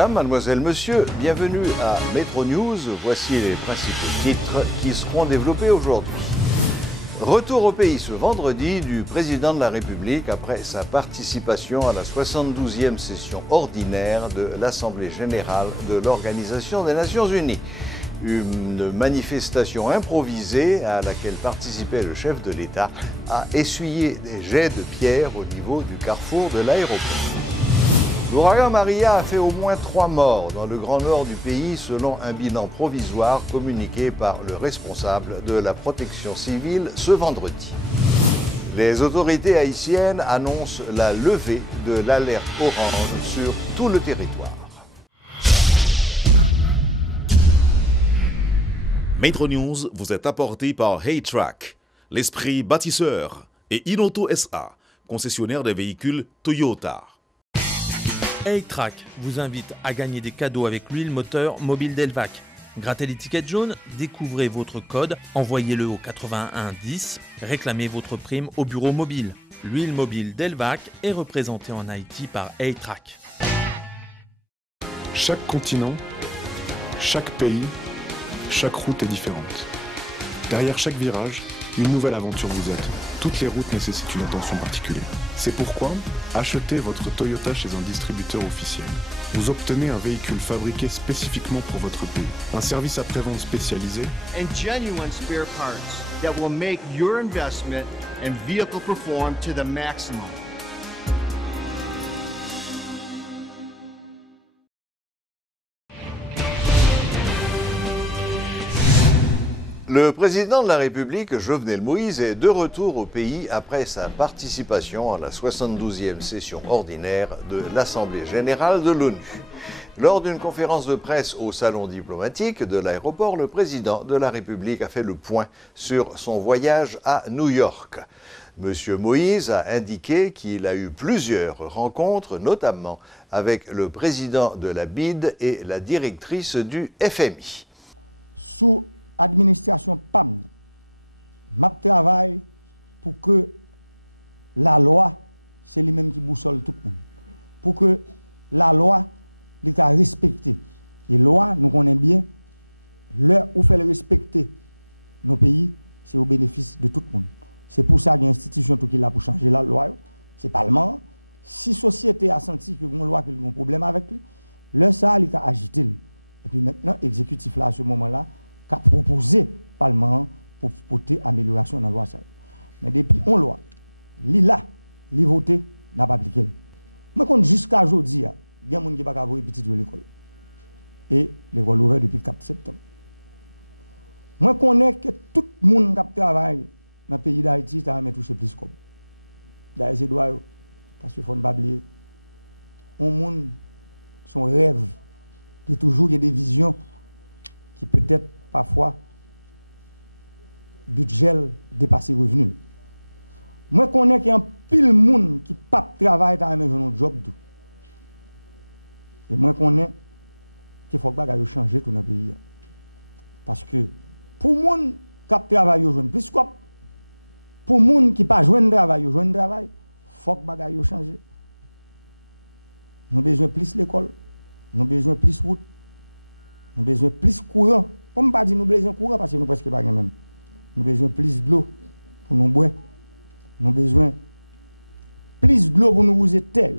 Madame, mademoiselle, monsieur, bienvenue à Metro News. Voici les principaux titres qui seront développés aujourd'hui. Retour au pays ce vendredi du président de la République après sa participation à la 72e session ordinaire de l'Assemblée générale de l'Organisation des Nations Unies. Une manifestation improvisée à laquelle participait le chef de l'État a essuyé des jets de pierre au niveau du carrefour de l'aéroport. L'ouragan Maria a fait au moins 3 morts dans le grand nord du pays selon un bilan provisoire communiqué par le responsable de la protection civile ce vendredi. Les autorités haïtiennes annoncent la levée de l'alerte orange sur tout le territoire. Metro News vous est apporté par Haytrack, l'esprit bâtisseur, et Inoto SA, concessionnaire des véhicules Toyota. Haytrack vous invite à gagner des cadeaux avec l'huile moteur mobile Delvac. Grattez l'étiquette jaune, découvrez votre code, envoyez-le au 81 10, réclamez votre prime au bureau mobile. L'huile mobile Delvac est représentée en Haïti par Haytrack. Chaque continent, chaque pays, chaque route est différente. Derrière chaque virage, une nouvelle aventure vous attend. Toutes les routes nécessitent une attention particulière. C'est pourquoi, achetez votre Toyota chez un distributeur officiel. Vous obtenez un véhicule fabriqué spécifiquement pour votre pays. Un service après-vente spécialisé. And genuine spare parts that will make your investment and vehicle perform to the maximum. Le président de la République, Jovenel Moïse, est de retour au pays après sa participation à la 72e session ordinaire de l'Assemblée générale de l'ONU. Lors d'une conférence de presse au salon diplomatique de l'aéroport, le président de la République a fait le point sur son voyage à New York. Monsieur Moïse a indiqué qu'il a eu plusieurs rencontres, notamment avec le président de la BID et la directrice du FMI. Sous administration PAM, m'a travaille pour que la loi, c'est lui-même qui boussole tout le monde. Pour que la loi, il soit respectée. Et la loi, nous connaissons bien, l'heure où fait respecter nos pays, c'est au bénéfice de tout le monde. C'est pour ça qu'il y a une institution qui est là pour changer la loi. C'est le Parlement. Si la société a senti qu'il y a une loi qui a un problème avec lui, l'heure ça, il a agité. Et puis maintenant, l'exécutif là, à ce moment-là, qu'a proposé le Parlement pour porter amélioration dans la loi. Mais depuis on loi, li là, li voté, n'a pas appliqué. Moi, jusqu'à aujourd'hui, il y a des gens qui n'ont pas envoyer petit de l'école. Et l'école est ouverte depuis le 4 septembre. Moi, je connais que tout le monde qui travaille dans le pays d'Haïti, ça va toucher plus comme. D'ailleurs, c'est droit, parce qu'il faut ne pas oublier. On monde, son rêve, il y a toujours des visions qui peut-être parfois budget dépasser revenu. Moi je connais qu'il y a un pile de monde qui pas travaille dans un job. Et moi je connais qu'il faut que ça change tout dans le pays. Parce que pour les gens qui travaillent, ils plus quoi. Pour les gens qui pas jouent de travail, ils jouent travail. Il faut que ça change. Nous avons besoin de plus l'école, nous avons besoin de plus route, nous avons besoin de plus courant. Comme je ne pas dire nous avons besoin de courant parce que nous presque pas même. Nous avons besoin de plus de l'eau pour nous boire. Nous avons besoin de plus de l'eau pour nous user terre.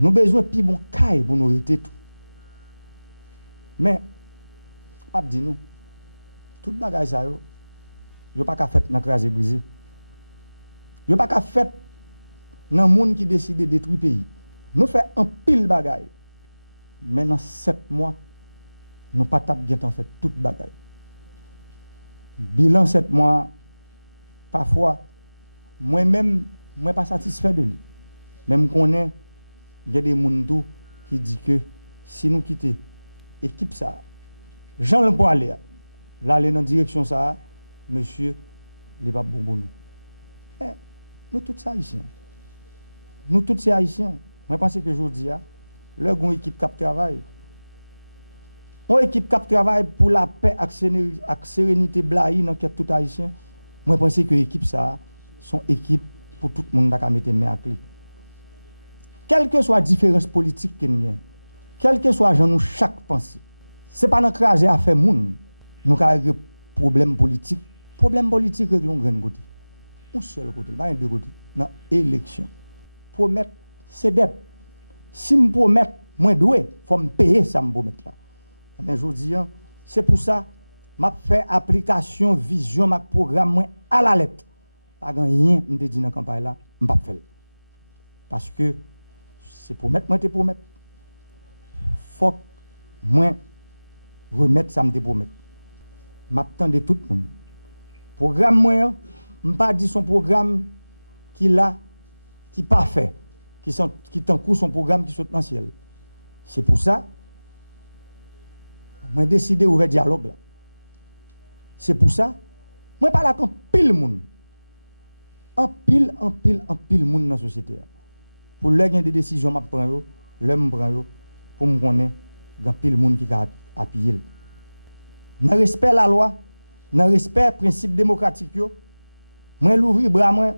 Nous avons besoin de plus bon caille pour nous arrêter tout. Mais, pas dire nous, tout bagage ça, yo pas qu'à faire dans crase brisé. Yo pas qu'à faire dans monde qui décide de détruire le pays. Nous faisons un pile bagage. Mais dans 7 mois, nous pas en fait toute bagaille. Bilan 7 mois, parfois, moi-même, je ne suis pas satisfait de lui. Même qu'on il y a des gens qui disent que si nous quittons l'équipe, ça, Jean le aller, là, aller dans la direction, ça, monsieur, il n'est pas bon pour nous. Eh, nous tous haïtiens. Nous tous haïtiens. Je pense que aujourd'hui, leur équipe qui travaille, une équipe qui travaille pour la paix et la sérénité blaïe dans tout haïtien, moi je pense que l'équipe ça sont équipe pour tout le monde qui a mis main à clé. Quelle que soit la différence politique qu'il y a, quel que soit nous chaque pensée. Ce n'est pas dans craser à faire moun, nous avons des problèmes politiques. Problème politique réglons grand côté. Un seul côté, pas deux côtés. Dans l'élection. Promettre, c'est dette. Si je promets, moi doué, faut me payer ça me promettre là. Mais je dis, c'est pour ça m'a fait application vision ma programme à la lettre. Pas rien me dit dans campagne là, me pas faire. Parce que c'est promettre moi te promettre. Faut moi remettre ça me promettre. M'attendais tout le monde. Programme moi, me pas dit son programme qui là qui parfait, qui t'en cours son programme qui saute dans le ciel. C'est pour ça moi décidé ouvrir dialogue là. C'est pour ça moi parle avec un pile monde. En pile monde dans la société. Pour leur gagner des décisions m'a prend yo, l'homme prend yo pour me connaître grand pile monde qui a appuyer. Dans respect la loi, dans respect principe démocratique yo, moi l'ouvrir bras moi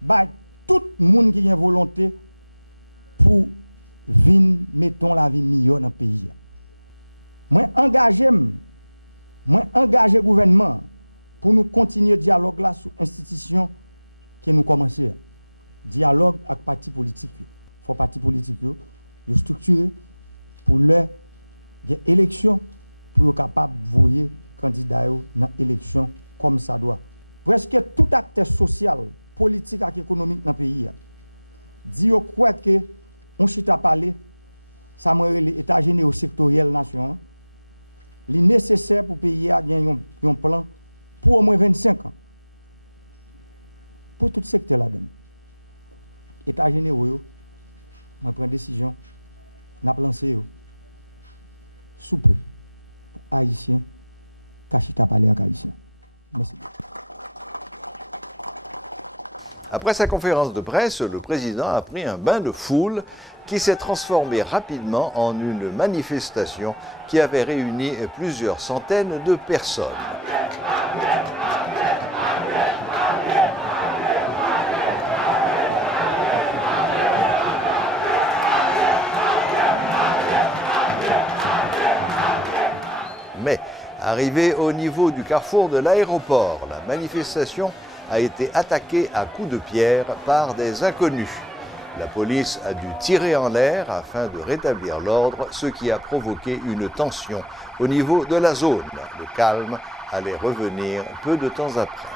ba tout monde qui a volonté pour venir mettons la vie meilleure dans le pays. Moi engagé gouvernement pour nous continuer le dialogue là sur institution que nous commencer. Dialogue avec parti politique. Faut parti politique yo structuré pour leur élection pour être capable de voyer candidat dans l'élection comme ça doit. Presque tout acteur social, politique et économique dans le pays dit yo croit que on chita parler ça moire l'état général sectoriel nation. Li nécessaire pour pays à gagner un plan pour au moins 25 ans. Pour tout secteur là-dedans. État général yo on prend décision n'a lancé yo sous peu pour haïtien kachita parler avec haïtien. Merci. Après sa conférence de presse, le président a pris un bain de foule qui s'est transformé rapidement en une manifestation qui avait réuni plusieurs centaines de personnes. Mais, arrivé au niveau du carrefour de l'aéroport, la manifestation a été attaquée à coups de pierre par des inconnus. La police a dû tirer en l'air afin de rétablir l'ordre, ce qui a provoqué une tension au niveau de la zone. Le calme allait revenir peu de temps après.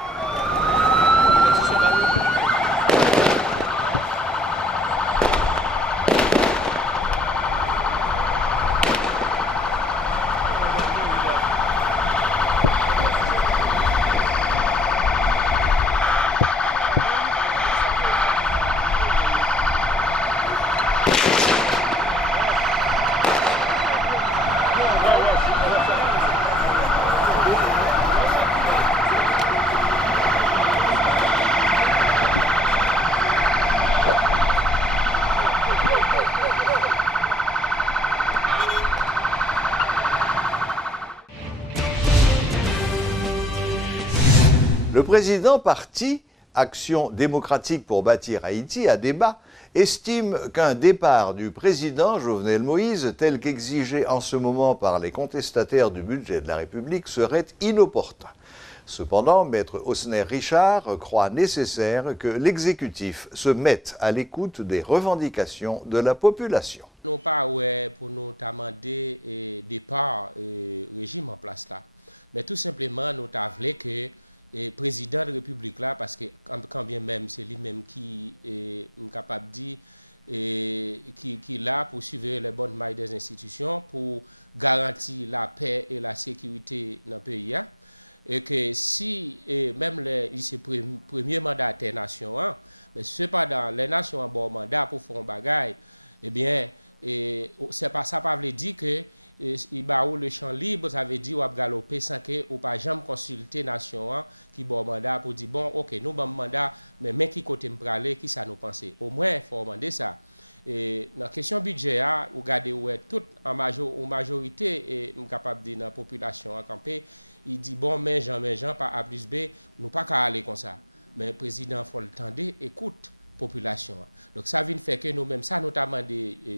Le président parti Action démocratique pour bâtir Haïti à débat estime qu'un départ du président Jovenel Moïse, tel qu'exigé en ce moment par les contestataires du budget de la République, serait inopportun. Cependant, Maître Osner Richard croit nécessaire que l'exécutif se mette à l'écoute des revendications de la population. Non pas pour nous demander départ régime en place là, mais tout simplement nous avons que le président de la République là, parce que quand bien même c'est lui-même qui est capable de dire qui est là pour suivre les bonnes mailles des institutions, pour garantir la paix et la sécurité dans le pays. Et que si même les premiers mandataires nation, mais cependant les nations ont bon mandat pour faire un bagage, eh bien, c'est pas ça pas veut dire que il ba ou le champ libre, ça veut dire ou galoper sans que ou pas jamais consulter nation qui bon mandat pour dire bon OK nous bon mandat mais qui côté me praler qui ça nous penser au moins faut demander ça. Et dans question budget ou regarder ouais tout en majorité et capable de dans population à camper il dit bon mais Jean pas A plus B nous pas qu'à aller comme ça mais président faut le tendre écoute population. Donc ça vient faire que nous-mêmes, ça notamment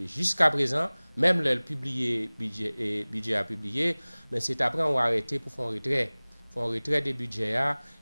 jusqu'à présent, même le budget à publier, mais c'est après on a arrêté pour faire un retrait des budgets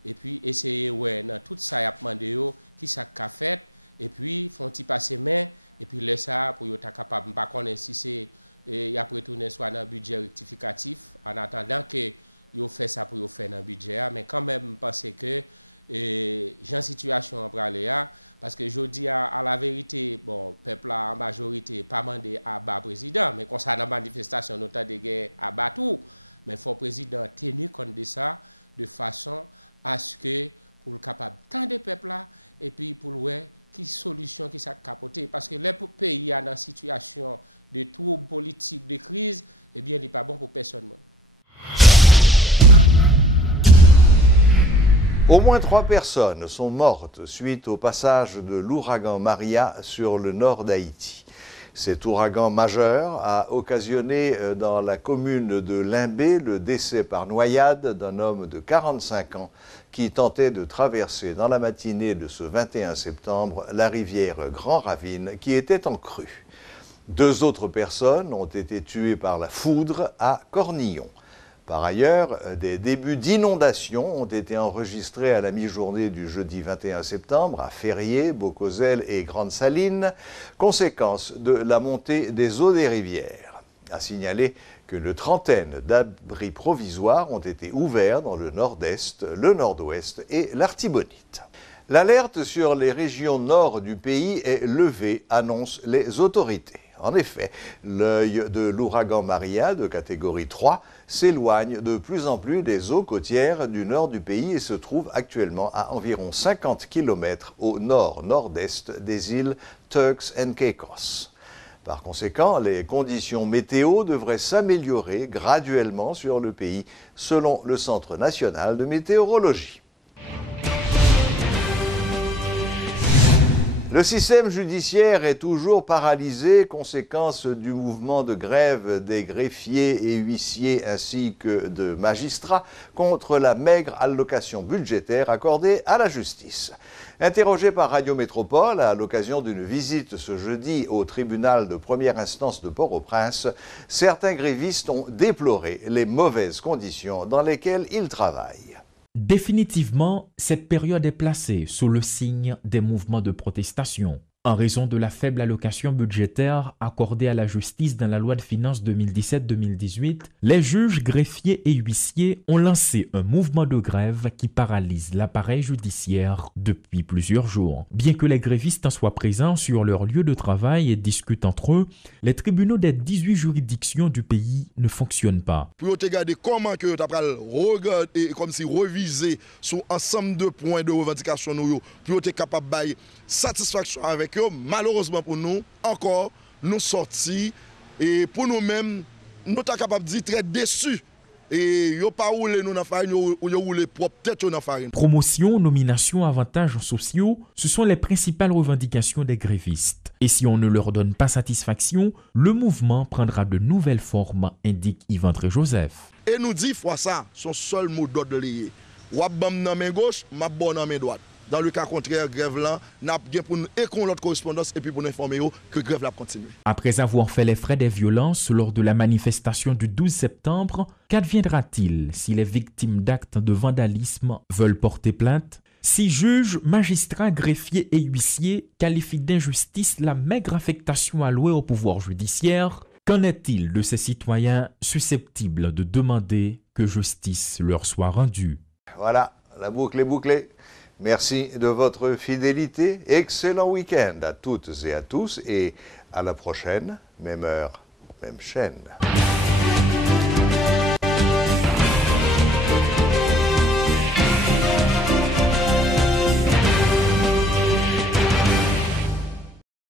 et puis essayer dans tout ça y a demandé qui ça qu'a fait et puis font y passer main et puis laisser ça pour être capable pas connaître si c'est y a retourner soit dans budget rectificatif en attendant que yo fait ça pour yo faire dans budget mais quand même penser que j'ai une situation en praléa parce que je dis à la vérité bon peuple en majorité pas mandé à bas président mais concernant la manifestation notamment de guerre à bas tout mais il faut le président tenir compte de ça de façon à ce que pour le capable tant de peuple là et puis pour ouais qui solution qui ça capoter parce que les pays a dans situation de troubles politiques de crise eh bien il n'est pas bon pour personne. Au moins 3 personnes sont mortes suite au passage de l'ouragan Maria sur le nord d'Haïti. Cet ouragan majeur a occasionné dans la commune de Limbé le décès par noyade d'un homme de 45 ans qui tentait de traverser dans la matinée de ce 21 septembre la rivière Grand Ravine qui était en crue. 2 autres personnes ont été tuées par la foudre à Cornillon. Par ailleurs, des débuts d'inondations ont été enregistrés à la mi-journée du jeudi 21 septembre à Ferrier, Beaucosel et Grande-Saline, conséquence de la montée des eaux des rivières. À signaler qu'une trentaine d'abris provisoires ont été ouverts dans le nord-est, le nord-ouest et l'Artibonite. L'alerte sur les régions nord du pays est levée, annoncent les autorités. En effet, l'œil de l'ouragan Maria de catégorie 3 s'éloigne de plus en plus des eaux côtières du nord du pays et se trouve actuellement à environ 50 km au nord-nord-est des îles Turks and Caicos. Par conséquent, les conditions météo devraient s'améliorer graduellement sur le pays, selon le Centre national de météorologie. Le système judiciaire est toujours paralysé, conséquence du mouvement de grève des greffiers et huissiers ainsi que de magistrats contre la maigre allocation budgétaire accordée à la justice. Interrogé par Radio Métropole à l'occasion d'une visite ce jeudi au tribunal de première instance de Port-au-Prince, certains grévistes ont déploré les mauvaises conditions dans lesquelles ils travaillent. Définitivement, cette période est placée sous le signe des mouvements de protestation. En raison de la faible allocation budgétaire accordée à la justice dans la loi de finances 2017-2018, les juges, greffiers et huissiers ont lancé un mouvement de grève qui paralyse l'appareil judiciaire depuis plusieurs jours. Bien que les grévistes en soient présents sur leur lieu de travail et discutent entre eux, les tribunaux des 18 juridictions du pays ne fonctionnent pas. Pour regarder comment que tu as regarder comme si reviser sur ensemble de points de revendication pour être capable de satisfaction avec eux, malheureusement pour nous, encore, nous sortis et pour nous-mêmes, nous sommes capables de dire très déçus. Et yo pas roulé nous dans farine, yo roulé propre tête dans farine. Promotion, nomination, avantages sociaux, ce sont les principales revendications des grévistes. Et si on ne leur donne pas satisfaction, le mouvement prendra de nouvelles formes, indique Yvan Joseph. Et nous dit fois ça, son seul mot d'ordre lié. Ou bam dans main gauche, ma bonne dans main droite. Dans le cas contraire, grève là, n'a bien pour nous écouter notre correspondance et puis pour nous informer que grève là continue. Après avoir fait les frais des violences lors de la manifestation du 12 septembre, qu'adviendra-t-il si les victimes d'actes de vandalisme veulent porter plainte? Si juges, magistrats, greffiers et huissiers qualifient d'injustice la maigre affectation allouée au pouvoir judiciaire, qu'en est-il de ces citoyens susceptibles de demander que justice leur soit rendue? Voilà, la boucle est bouclée. Merci de votre fidélité. Excellent week-end à toutes et à tous et à la prochaine, même heure, même chaîne.